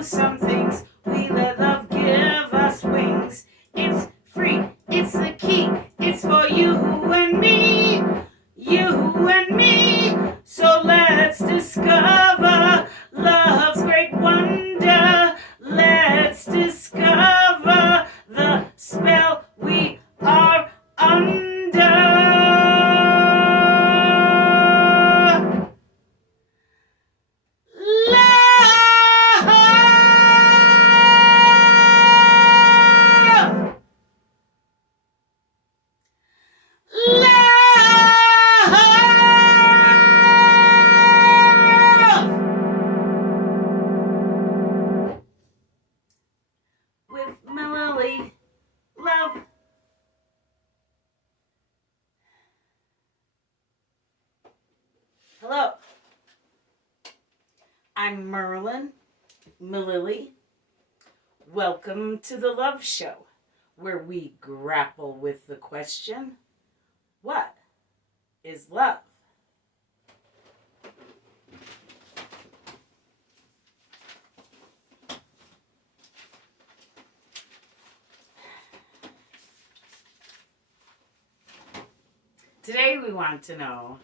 know some things. We let love give us wings. It's free, it's the key. It's for you and me. You and me. So let's discover love's great wonder. Let's discover the spell we are under. With Mililli, love. Hello, I'm Merlin, Mililli. Welcome to the Love Show, where we grapple with the question, what is love? Today we want to know,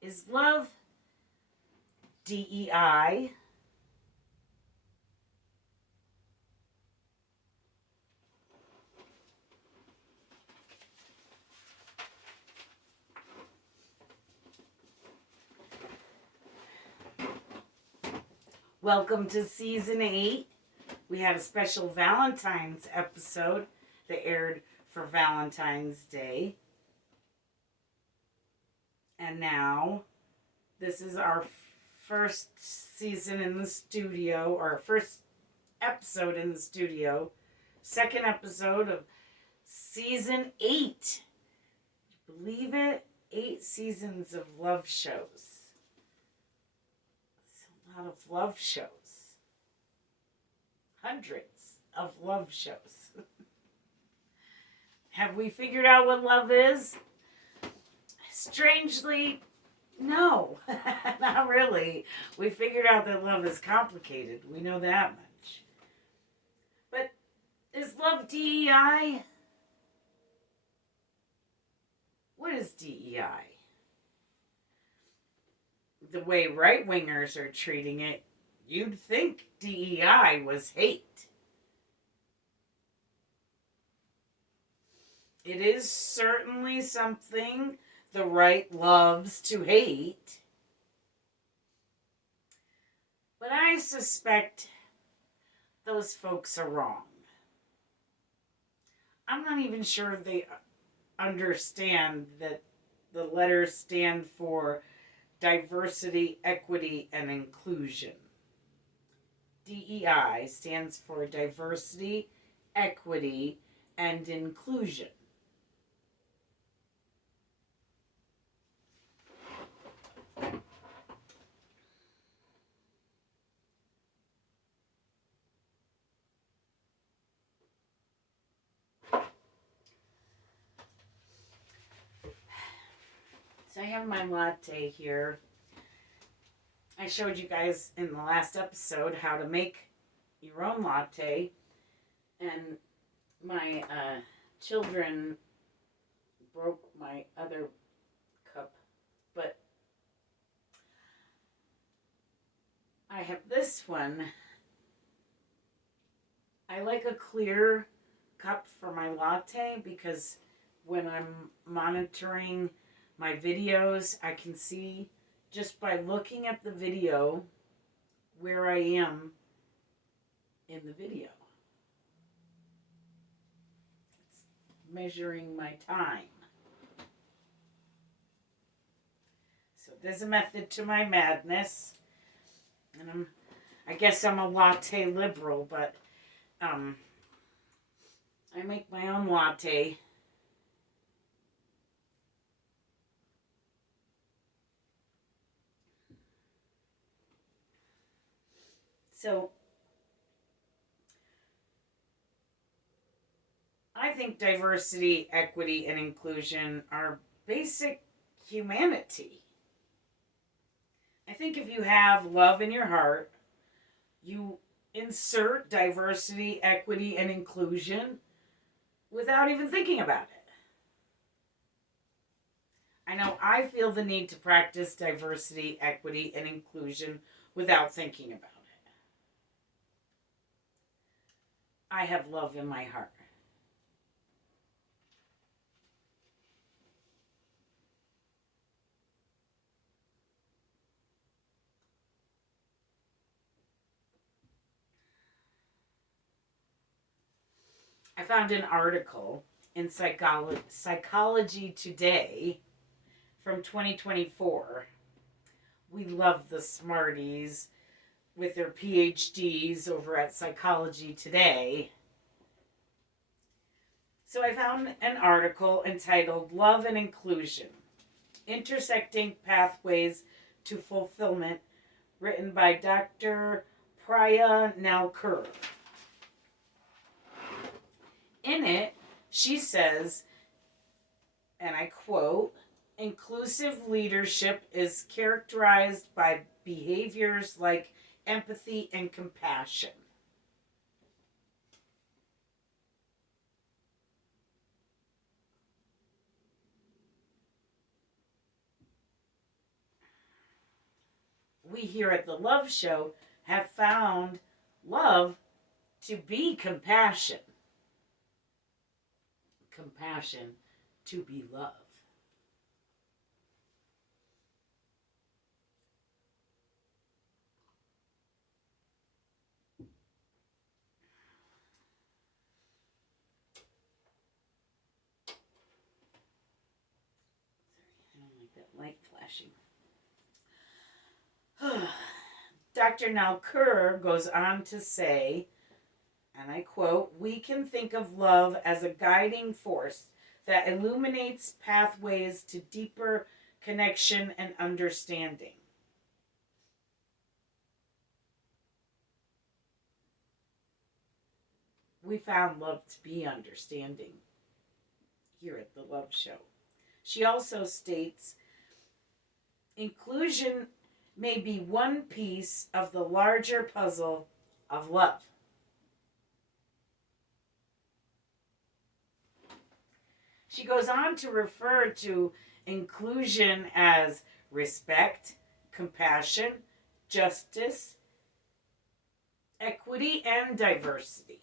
is love D.E.I? Welcome to Season 8. We had a special Valentine's episode that aired for Valentine's Day. And now, this is our first season in the studio, or first episode in the studio. Second episode of Season 8. Believe it? 8 seasons of love shows. It's a lot of love shows. Hundreds of love shows. Have we figured out what love is? Strangely, no. Not really. We figured out that love is complicated. We know that much. But is love D.E.I? What is D.E.I? The way right-wingers are treating it, you'd think D.E.I was hate. It is certainly something the right loves to hate. But I suspect those folks are wrong. I'm not even sure if they understand that the letters stand for diversity, equity, and inclusion. D.E.I stands for diversity, equity, and inclusion. So I have my latte here. I showed you guys in the last episode how to make your own latte. And my children broke my other cup. But I have this one. I like a clear cup for my latte because when I'm monitoring my videos, I can see just by looking at the video where I am in the video. It's measuring my time. So there's a method to my madness. And I guess I'm a latte liberal, but I make my own latte. So I think diversity, equity, and inclusion are basic humanity. I think if you have love in your heart, You insert diversity, equity, and inclusion without even thinking about it. I know I feel the need to practice diversity, equity, and inclusion without thinking about it. I have love in my heart. I found an article in Psychology Today from 2024. We love the smarties with their PhDs over at Psychology Today. So I found an article entitled Love and Inclusion, Intersecting Pathways to Fulfillment, written by Dr. Priya Nalkur. In it, she says, and I quote, inclusive leadership is characterized by behaviors like empathy and compassion. We here at the Love Show have found love to be compassion. Compassion to be love. Sorry, I don't like that light flashing. Dr. Nalkur goes on to say, and I quote, we can think of love as a guiding force that illuminates pathways to deeper connection and understanding. We found love to be understanding here at the Love Show. She also states, inclusion may be one piece of the larger puzzle of love. She goes on to refer to inclusion as respect, compassion, justice, equity, and diversity.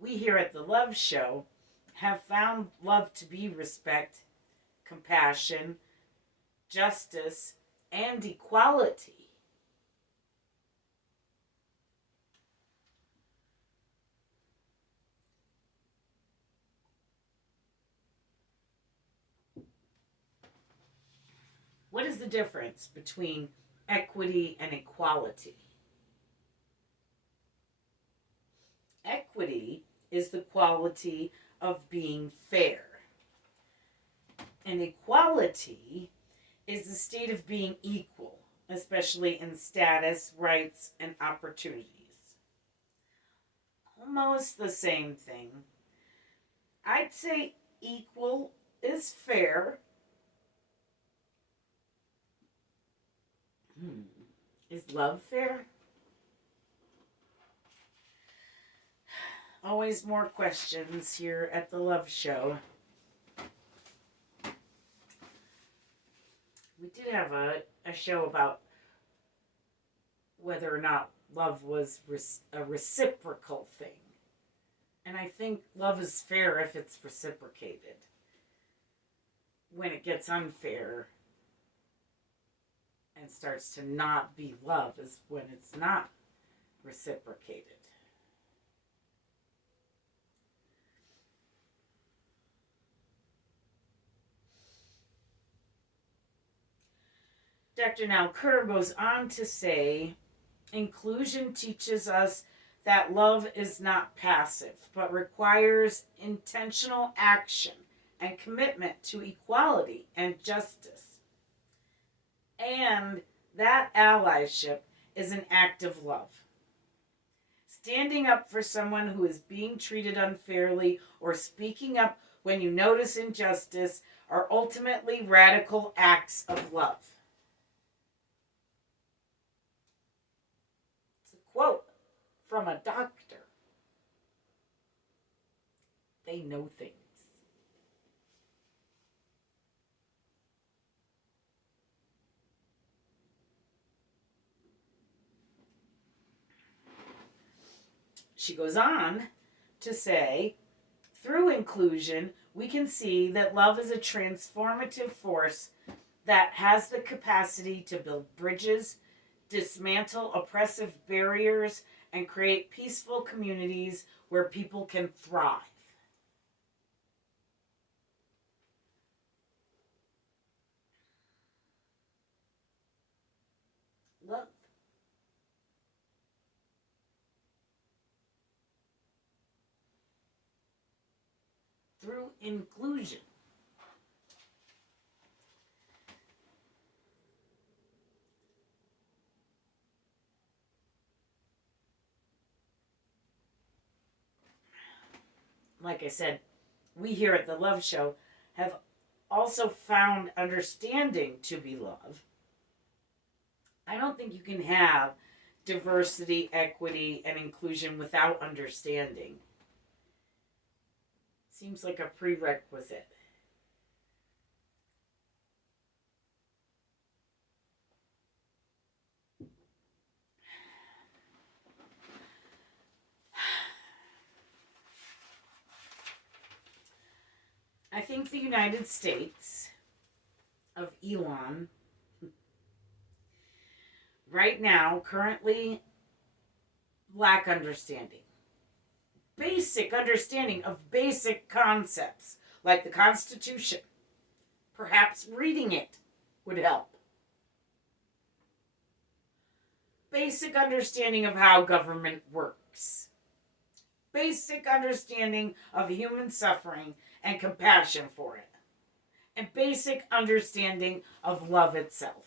We here at the Love Show have found love to be respect, compassion, justice, and equality. What is the difference between equity and equality? Equity is the quality of being fair, and equality is the state of being equal, especially in status, rights, and opportunities. Almost the same thing. I'd say equal is fair. Is love fair? Always more questions here at the Love Show. We did have a show about whether or not love was a reciprocal thing. And I think love is fair if it's reciprocated. When it gets unfair and starts to not be love is when it's not reciprocated. Dr. Nalkur goes on to say, inclusion teaches us that love is not passive, but requires intentional action and commitment to equality and justice. And that allyship is an act of love. Standing up for someone who is being treated unfairly or speaking up when you notice injustice are ultimately radical acts of love. It's a quote from a doctor. They know things. She goes on to say, through inclusion, we can see that love is a transformative force that has the capacity to build bridges, dismantle oppressive barriers, and create peaceful communities where people can thrive. Love. Through inclusion. Like I said, we here at the Love Show have also found understanding to be love. I don't think you can have diversity, equity, and inclusion without understanding. Seems like a prerequisite. I think the United States of Elon right now currently lack understanding. Basic understanding of basic concepts like the Constitution. Perhaps reading it would help. Basic understanding of how government works. Basic understanding of human suffering and compassion for it. And basic understanding of love itself.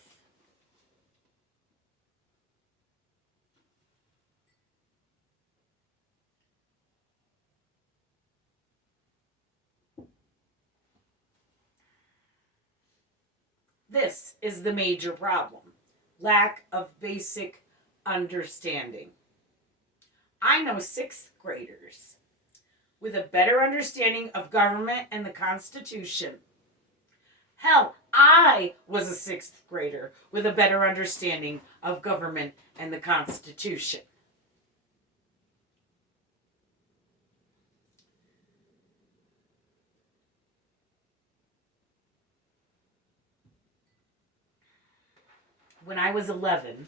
This is the major problem. Lack of basic understanding. I know sixth graders with a better understanding of government and the Constitution. Hell, I was a sixth grader with a better understanding of government and the Constitution. When I was 11,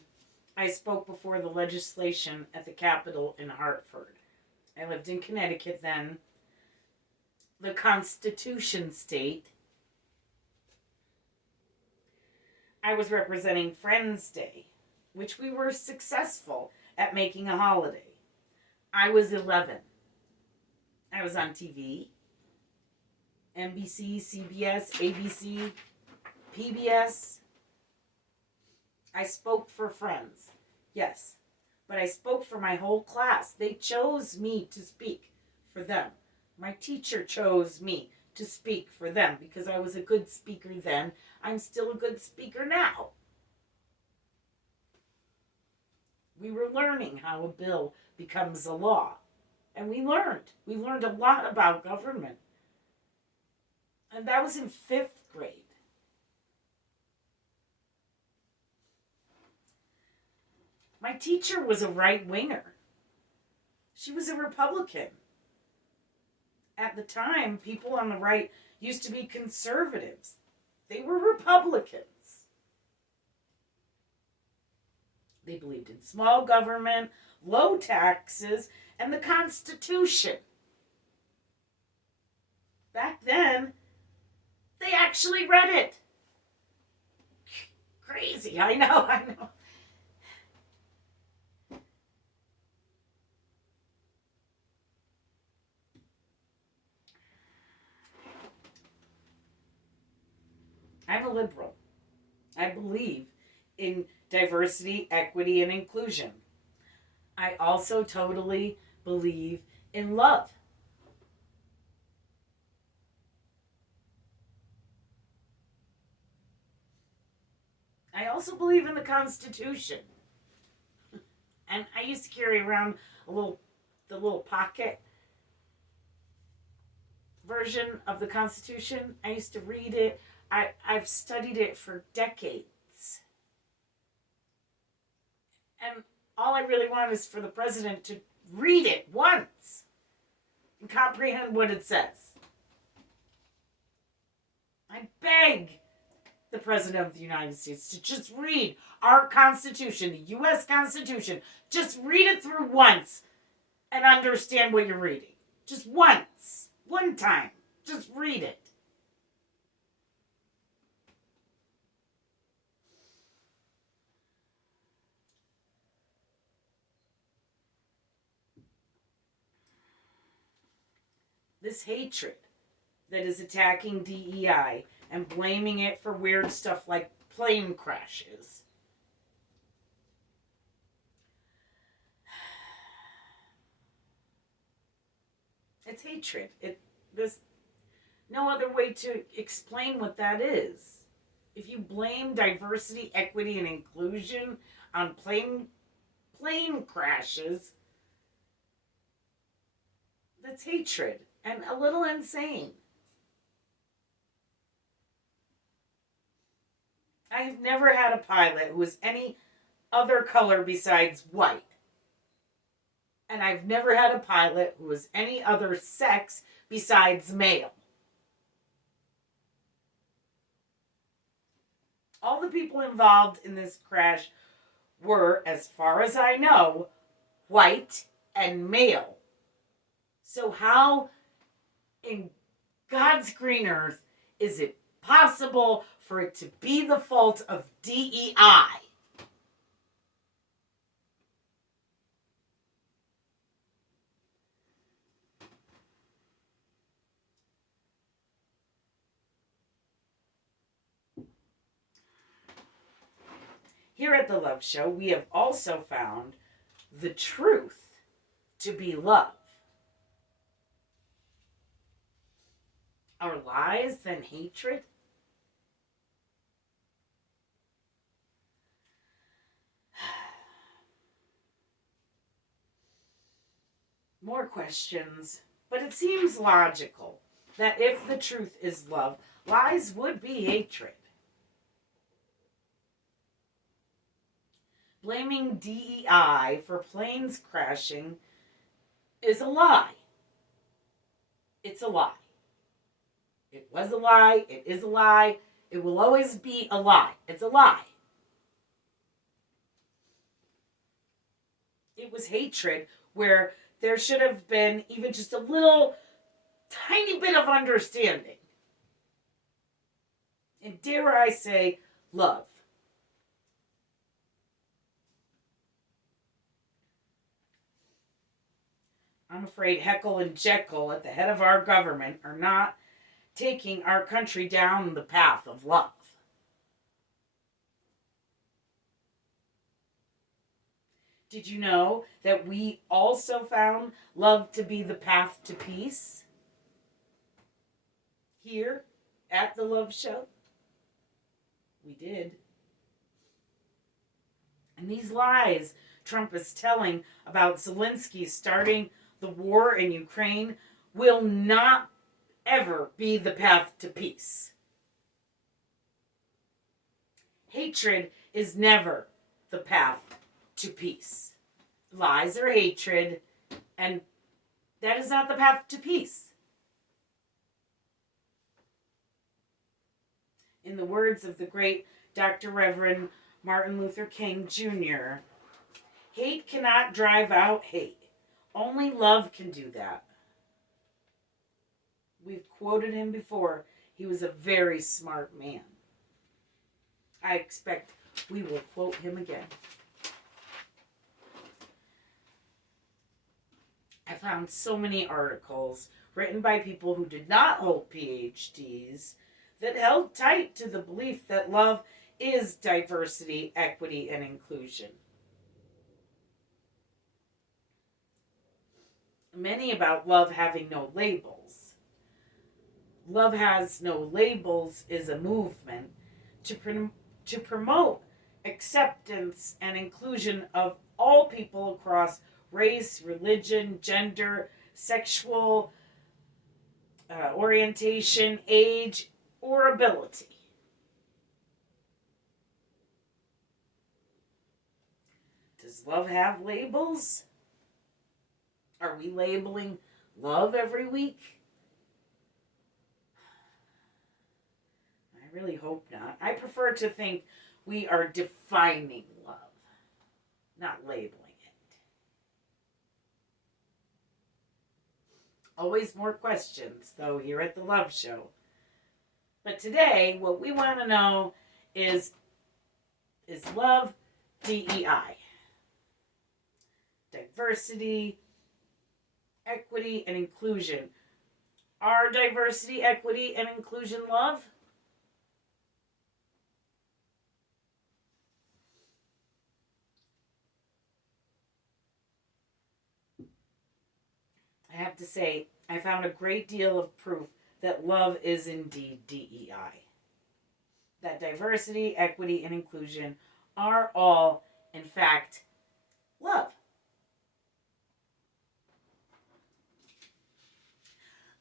I spoke before the legislation at the Capitol in Hartford. I lived in Connecticut then, the Constitution state. I was representing Friends Day, which we were successful at making a holiday. I was 11. I was on TV, NBC, CBS, ABC, PBS. I spoke for Friends, yes, but I spoke for my whole class. They chose me to speak for them. My teacher chose me to speak for them because I was a good speaker then. I'm still a good speaker now. We were learning how a bill becomes a law. And we learned. We learned a lot about government. And that was in 5th grade. My teacher was a right-winger. She was a Republican. At the time, people on the right used to be conservatives. They were Republicans. They believed in small government, low taxes, and the Constitution. Back then, they actually read it. Crazy, I know. I'm a liberal. I believe in diversity, equity, and inclusion. I also totally believe in love. I also believe in the Constitution. And I used to carry around the little pocket version of the Constitution. I used to read it. I've studied it for decades. And all I really want is for the president to read it once and comprehend what it says. I beg the President of the United States to just read our Constitution, the U.S. Constitution. Just read it through once and understand what you're reading. Just once. One time. Just read it. This hatred that is attacking DEI and blaming it for weird stuff like plane crashes. It's hatred. There's no other way to explain what that is. If you blame diversity, equity, and inclusion on plane crashes, that's hatred and a little insane. I've never had a pilot who was any other color besides white. And I've never had a pilot who was any other sex besides male. All the people involved in this crash were, as far as I know, white and male. So how in God's green earth is it possible for it to be the fault of DEI? Here at the Love Show, we have also found the truth to be love. Are lies then hatred? More questions, but it seems logical that if the truth is love, lies would be hatred. Blaming DEI for planes crashing is a lie. It's a lie. It was a lie. It is a lie. It will always be a lie. It's a lie. It was hatred where there should have been even just a little tiny bit of understanding. And dare I say, love. I'm afraid Heckle and Jekyll at the head of our government are not taking our country down the path of love. Did you know that we also found love to be the path to peace? Here at the Love Show? We did. And these lies Trump is telling about Zelensky starting the war in Ukraine will not ever be the path to peace. Hatred is never the path to peace. Lies are hatred, and that is not the path to peace. In the words of the great Dr. Reverend Martin Luther King Jr., hate cannot drive out hate. Only love can do that. We've quoted him before. He was a very smart man. I expect we will quote him again. I found so many articles written by people who did not hold PhDs that held tight to the belief that love is diversity, equity, and inclusion. many about love having no labels. Love Has No Labels is a movement to promote acceptance and inclusion of all people across race, religion, gender, sexual orientation, age, or ability. Does love have labels? Are we labeling love every week? I really hope not. I prefer to think we are defining love, not labeling it. Always more questions, though, here at the Love Show. But today, what we want to know is love DEI? Diversity, equity, and inclusion. Are diversity, equity, and inclusion love? I have to say, I found a great deal of proof that love is indeed DEI. That diversity, equity, and inclusion are all, in fact, love.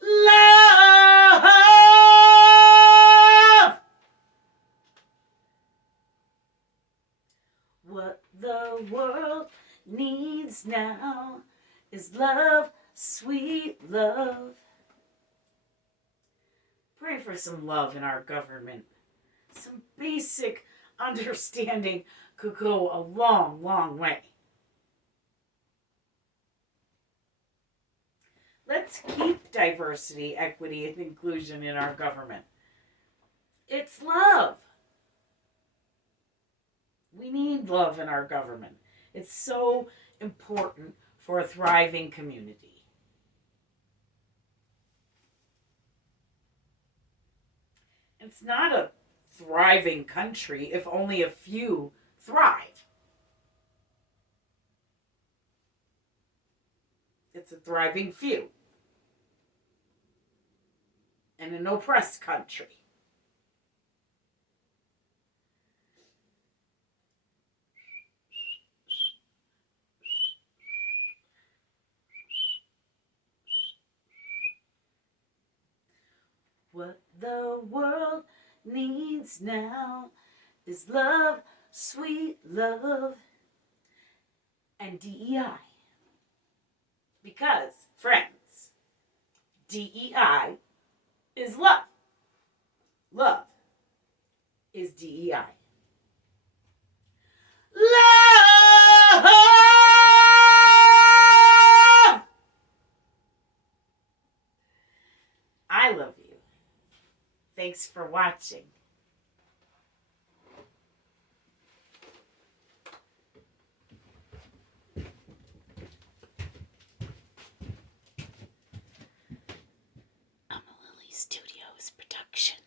Love! What the world needs now is love, sweet love. Pray for some love in our government. Some basic understanding could go a long, long way. Let's keep diversity, equity, and inclusion in our government. It's love. We need love in our government. It's so important for a thriving community. It's not a thriving country if only a few thrive. It's a thriving few. And an oppressed country. What the world needs now is love, sweet love, and DEI. Because, friends, DEI is love. Love is DEI. Love! I love you. Thanks for watching. A Mililli Studios production.